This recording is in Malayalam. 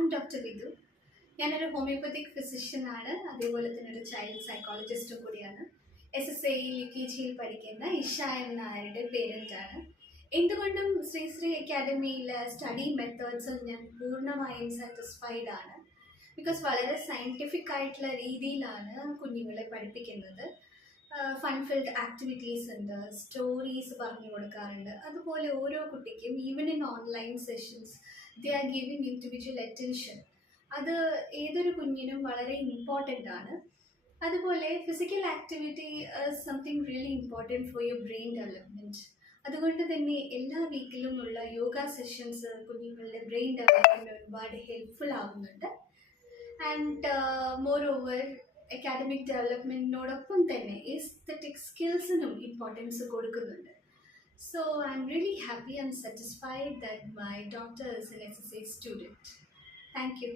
I'm Dr. Vidhu. ഞാനൊരു ഹോമിയോപ്പത്തിക് ഫിസിഷ്യനാണ്, അതേപോലെ തന്നെ ഒരു ചൈൽഡ് സൈക്കോളജിസ്റ്റും കൂടിയാണ്. SSA UKG പഠിക്കുന്ന ഇഷ എന്ന ആരുടെ പേരൻ്റാണ്. എന്തുകൊണ്ടും ശ്രീ അക്കാഡമിയിലെ സ്റ്റഡി മെത്തേഡ്സിൽ ഞാൻ പൂർണ്ണമായും സാറ്റിസ്ഫൈഡ് ആണ്. ബിക്കോസ് വളരെ സയൻറ്റിഫിക് ആയിട്ടുള്ള രീതിയിലാണ് കുഞ്ഞുങ്ങളെ പഠിപ്പിക്കുന്നത്. ഫൺഫിൽഡ് ആക്ടിവിറ്റീസ് ഉണ്ട്, സ്റ്റോറീസ് പറഞ്ഞു കൊടുക്കാറുണ്ട്. അതുപോലെ ഓരോ കുട്ടിക്കും even in online sessions they are giving individual attention. അത് ഏതൊരു കുഞ്ഞിനും വളരെ ഇമ്പോർട്ടൻ്റ് ആണ്. അതുപോലെ physical activity something really important for your brain development. അതുകൊണ്ട് തന്നെ എല്ലാ വീക്കിലും ഉള്ള യോഗ സെഷൻസ് കുഞ്ഞുങ്ങളുടെ ബ്രെയിൻ ഡെവലപ്മെൻറ്റ് ഒരുപാട് ഹെൽപ്ഫുൾ ആവുന്നുണ്ട്. ആൻഡ് മോർ ഓവർ അക്കാഡമിക് ഡെവലപ്മെൻറ്റിനോടൊപ്പം തന്നെ എസ്തെറ്റിക് സ്കിൽസിനും ഇമ്പോർട്ടൻസ് കൊടുക്കുന്നുണ്ട്. So I'm really happy and satisfied that my daughter is an SSA student. Thank you.